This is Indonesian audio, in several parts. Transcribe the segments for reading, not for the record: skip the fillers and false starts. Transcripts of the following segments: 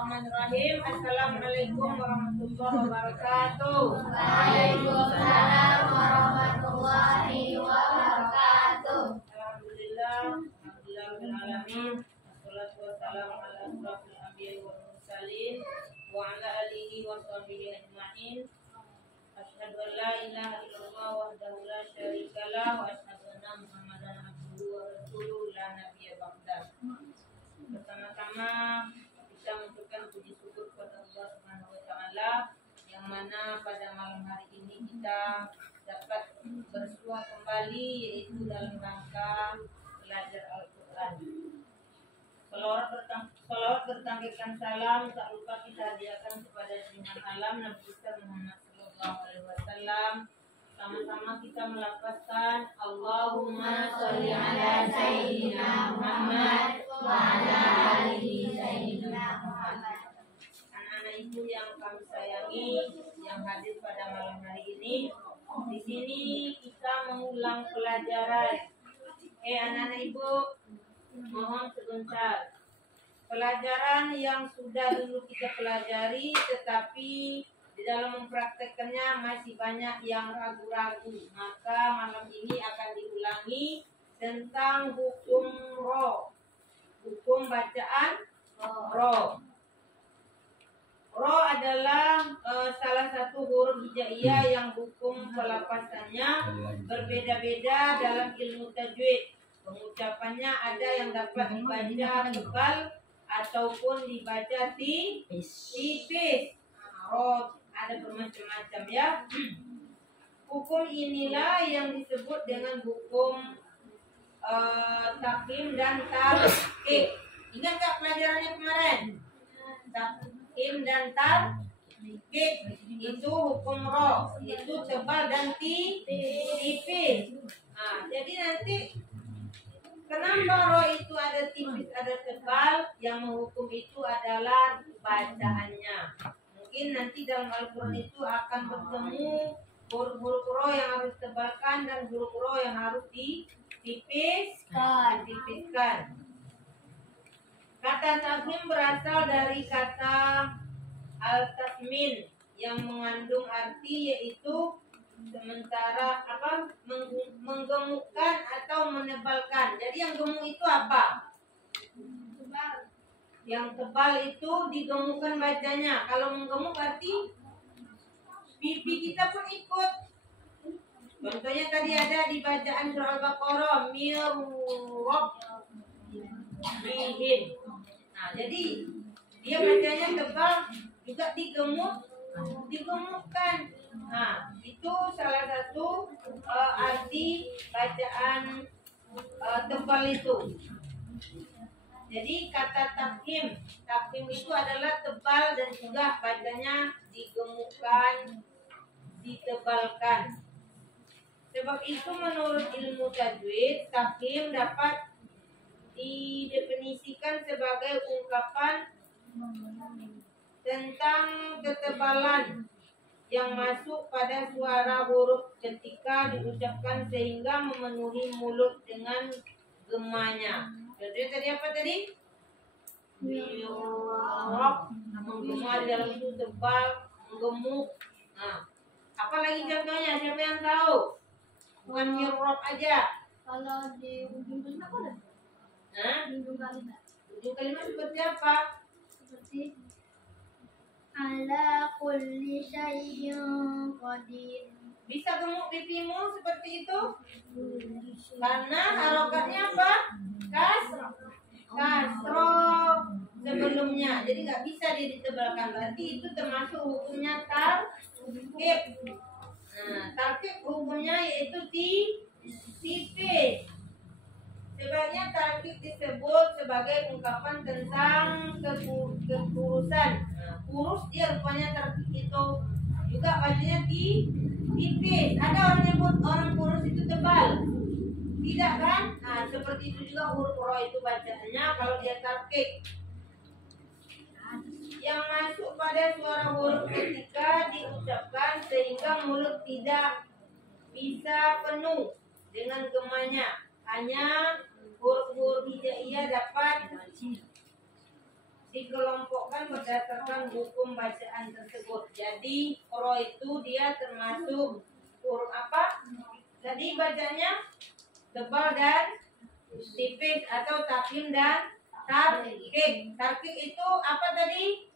Bismillahirrahmanirrahim. Assalamualaikum warahmatullahi wabarakatuh. Waalaikumsalam warahmatullahi wabarakatuh. Alhamdulillahirrahmanirrahim. Wassalatu wassalamu ala asyrafil anbiya'i wal mursalin wa ala alihi wa sahbihi ajma'in. Asyhadu an la ilaha illallah wahdahu la syarikalah wa asyhadu anna Muhammadan abduhu wa rasuluhu la nabiyya ba'dah. Bersama-sama kita mengucapkan puji syukur kepada Allah Subhanahu wa taala yang mana pada malam hari ini kita dapat bersua kembali yaitu dalam rangka belajar Al-Qur'an. Salawat bertangkikan salam tak lupa kita hadiahkan kepada junjungan alam Nabi besar Muhammad sallallahu alaihi wasallam. Sama-sama kita melafazkan Allahumma sholli ala sayyidina Muhammad wa ala alihi sayyidina Muhammad. Anak-anak ibu yang kami sayangi yang hadir pada malam hari ini, di sini kita mengulang pelajaran. Anak-anak ibu, mohon sebentar. Pelajaran yang sudah dulu kita pelajari tetapi di dalam mempraktekkannya masih banyak yang ragu-ragu. Maka malam ini akan diulangi tentang hukum ro. Hukum bacaan ro. Ro adalah salah satu huruf hijaiyah yang hukum pelafasannya berbeda-beda dalam ilmu tajwid. Pengucapannya ada yang dapat dibaca tebal ataupun dibaca tipis. Ro ada bermacam-macam ya. Hukum inilah yang disebut dengan hukum taqdim dan tarqiq. Ingat tak pelajarannya kemarin? Taqdim dan tarqiq itu hukum ro, itu tebal dan tipis. Jadi nanti kenapa ro itu ada tipis, ada tebal? Yang menghukum itu adalah bacaannya. Mungkin nanti dalam Al-Quran itu akan bertemu huruf-huruf ro yang harus tebalkan dan huruf ro yang harus ditipiskan. Kata taqdim berasal dari kata al-tasmin yang mengandung arti yaitu sementara menggemukkan atau menebalkan. Jadi yang gemuk itu apa? Yang tebal itu digemukkan bacanya. Kalau menggemuk berarti pipi kita pun ikut. Contohnya tadi ada di bacaan surah Al-Baqarah, mirrob bihin. Jadi dia bacanya tebal juga digemukkan. Itu salah satu arti bacaan tebal itu. Jadi kata taqdim itu adalah tebal dan juga bacanya digemukkan, ditebalkan. Sebab itu menurut ilmu tajwid, taqdim dapat didefinisikan sebagai ungkapan tentang ketebalan yang masuk pada suara huruf ketika diucapkan sehingga memenuhi mulut dengan gemanya. Contohnya tadi apa tadi? Mirrob, menggema di dalam itu tebal, menggemuk. Apa lagi contohnya? Siapa yang tahu? Bukan mirrob aja. Kalau di ujung kalimat apa? Ujung kalimat seperti apa? Seperti ala kulli syai'in qadir. Bisa gemuk pipimu seperti itu? Karena harokatnya apa? Kasro sebelumnya. Jadi nggak bisa dia ditebalkan. Berarti itu termasuk hukumnya tarqiq. Tarqiq hukumnya yaitu tipis. Sebaiknya tarqiq disebut sebagai ungkapan tentang kekurusan. Kurus dia rupanya tarqiq itu. Juga bacanya tipis. Ada orang nyebut orang kurus itu tebal. Tidak kan? Seperti itu juga huruf ro itu bacaannya kalau dia tarqiq. Yang masuk pada suara huruf ketika diucapkan sehingga mulut tidak bisa penuh dengan gemanya. Hanya huruf-huruf hijaiyah dapat dikelompokkan berdasarkan hukum bacaan tersebut. Jadi ro itu dia termasuk huruf apa? Jadi bacanya tebal dan tipis atau takim dan tarkik. Tarkik itu apa tadi?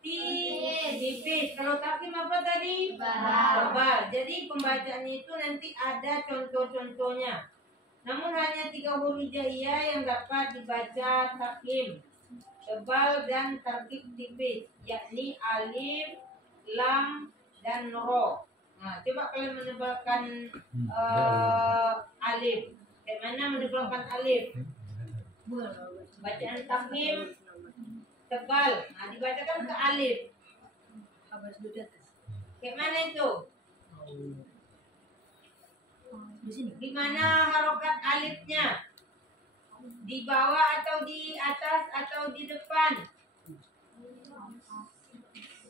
Tipis. Kalau takim apa tadi? Tebal. Jadi pembacaannya itu nanti ada contoh-contohnya. Namun hanya 3 huruf hijaiyah yang dapat dibaca takim, tebal dan tarkik tipis, yakni alif, lam, dan ro. Nah, coba kalian menebalkan alif. Bagaimana menebalkan alif? Bacaan takim tebal. Nah, dibacakan ke alif. Bagaimana itu? Di mana harokat alifnya? Di bawah atau di atas atau di depan?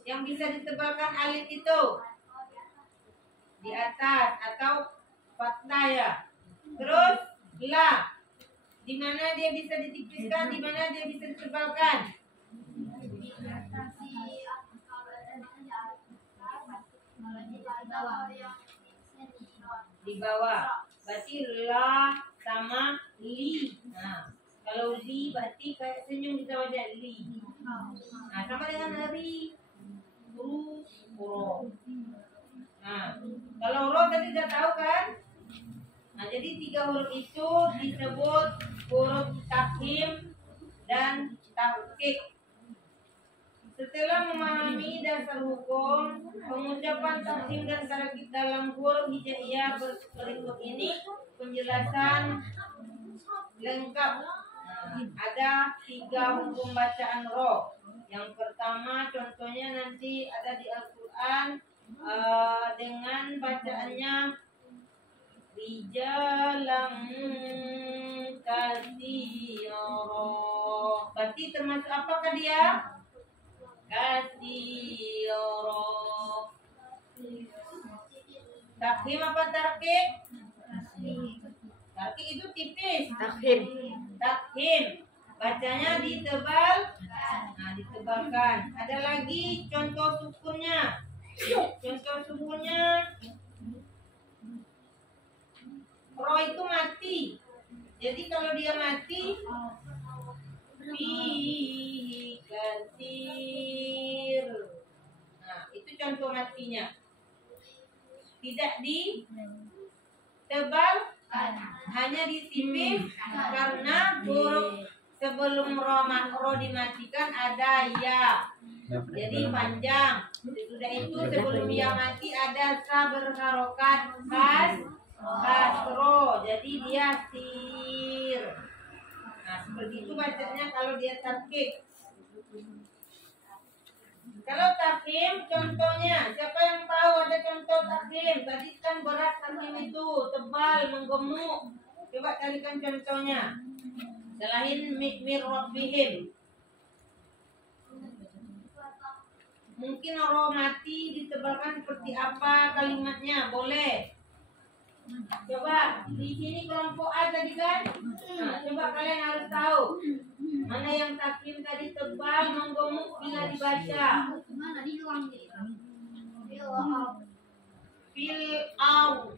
Yang bisa ditebalkan alif itu di atas atau fathah ya. Terus la, di mana dia bisa ditipiskan, di mana dia bisa ditebalkan? Di bawah. Berarti la sama li. Nah, kalau li berarti kayak senyum kita baca li. Nah, sama dengan ri, ru, ro. Nah, kalau ro tadi sudah tahu kan? Nah, jadi 3 huruf itu disebut huruf takim dan tarkik. Setelah memahami dasar hukum, pengucapan takim dan tarkik dalam huruf hijaiyah berikut ini penjelasan lengkap. Ada 3 hukum bacaan ro. Yang pertama contohnya nanti ada di Al-Quran dengan bacaannya rijalang katsira. Berarti termasuk apakah dia? Katsira. Takhim apa tarkik? Tarkik itu tipis. Takhim. Bacanya ditebal. Nah, ditebalkan. Ada lagi contoh sukunnya. Contoh sukunnya ro itu mati. Jadi kalau dia mati fihi katsir. Nah, itu contoh matinya. Tidak ditebal, hanya ditipis karena huruf sebelum ro dimatikan ada ya. Jadi panjang. Sudah itu sebelum ya mati ada sa berharokat kasro. Jadi dia sir. Nah, seperti itu bacanya kalau dia tarkik. Kalau takhim contohnya, siapa yang tahu ada contoh takhim? Tadi kan berat takhim itu, tebal, menggemuk. Coba carikan contohnya. Selain mikmir rabbihim. Mungkin ro mati ditebalkan seperti apa kalimatnya? Boleh. Coba di sini kelompok A tadi kan? Nah, coba kalian harus tahu mana yang takhim tadi tebal, menggemuk bila dibaca. Fil au.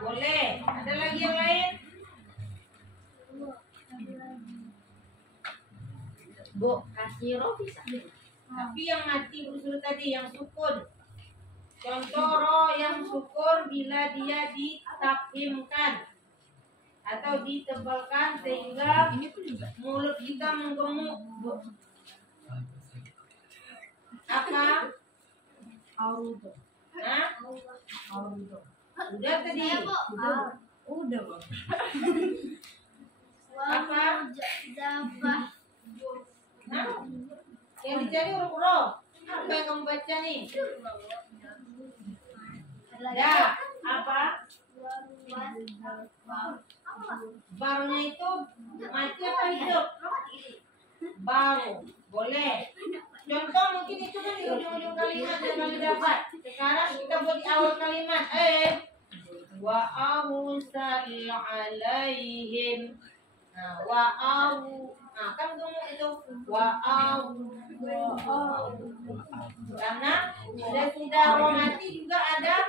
Boleh. Ada lagi yang lain? Bu, kasiro bisa. Tapi yang mati usul tadi yang sukun. Contoh ro yang sukun bila dia ditakhimkan atau ditebalkan sehingga mulut kita menggemuk. Apa? Aurudo. Hah? Aurudo. Udah tadi? Udah. Apa? Zafah. Hah? Yang dicari huruf ro. Apa yang kamu baca nih? Ya, apa? Barunya itu mati apa hidup? Baru, boleh. Contoh mungkin itu kan di ujung-ujung kalimat yang kalian dapat. Sekarang kita buat di awal kalimat. Wa awsal alaihim. Nah, Nah, kan gemuk itu wa'au. Karena sudah ro mati juga ada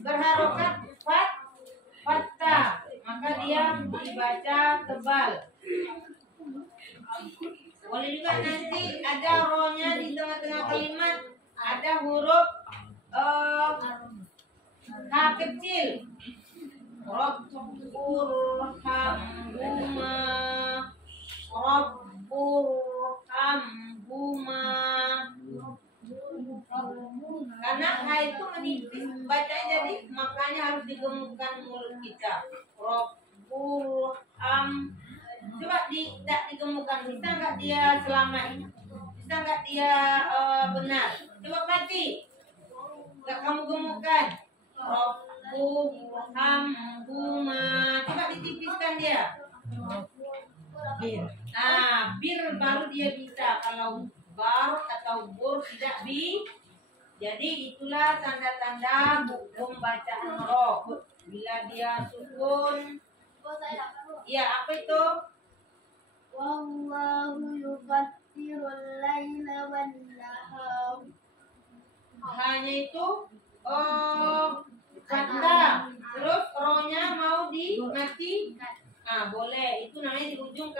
berharokat fatta, maka dia dibaca tebal. Boleh juga nanti ada rohnya di tengah-tengah kalimat, ada huruf H kecil. Rabbirhamhuma, Rabbirhamhuma. Karena H itu menipis bacanya, jadi makanya harus digemukkan mulut kita. Rabbirham. Coba tidak digemukkan, bisa nggak dia selamat? Bisa nggak dia benar? Coba mati. Nggak kamu gemukkan. Rabbuhamhuma. Coba ditipiskan dia. Bir baru dia bisa. Kalau bar atau bur tidak bi. Jadi itulah tanda-tanda hukum bacaan roh. Bila dia sukun. Ya, apa itu? Wallahu yuqassirul laila wan nahar. Hanya itu kata. Terus rohnya mau dimati. Boleh. Itu namanya di ujung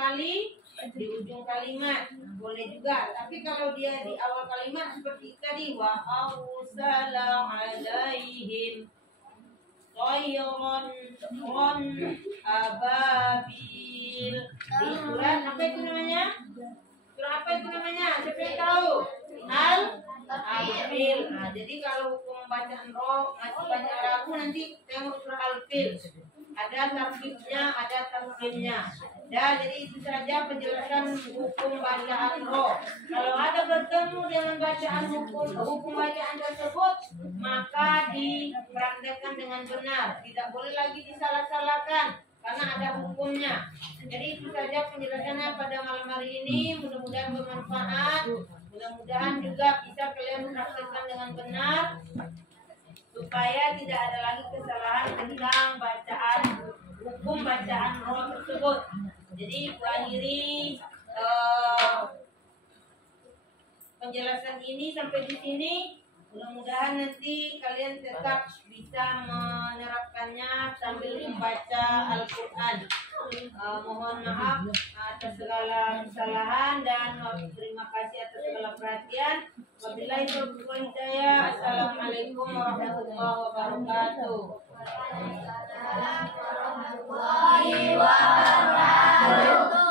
kalimat. Boleh juga. Tapi kalau dia di awal kalimat seperti tadi, wa arsala alaihim Toyron ababil. Di surat apa itu namanya? Surah apa itu namanya? Siapa yang tahu? Al-Fil. Jadi kalau hukum bacaan roh masih banyak ragu, nanti tengok surah Al-Fil. Ada tartibnya, ada tartibnya. Jadi itu saja penjelasan hukum bacaan roh. Kalau ada bertemu dengan bacaan hukum bacaan tersebut, maka dipraktekkan dengan benar. Tidak boleh lagi disalah-salahkan karena ada hukumnya. Jadi itu saja penjelasannya pada malam hari ini. Mudah-mudahan bermanfaat. Mudah-mudahan juga bisa kalian praktekkan dengan benar, supaya tidak ada lagi kesalahan tentang bacaan hukum bacaan roh tersebut. Jadi akhiri penjelasan ini sampai di sini. Mudah-mudahan nanti kalian tetap bisa menerapkannya sambil membaca Al-Quran. Mohon maaf atas segala kesalahan dan terima kasih atas segala perhatian. Wabillahi taufiq wal hidayah. Assalamualaikum warahmatullahi wabarakatuh. Waalaikumsalam warahmatullahi wabarakatuh.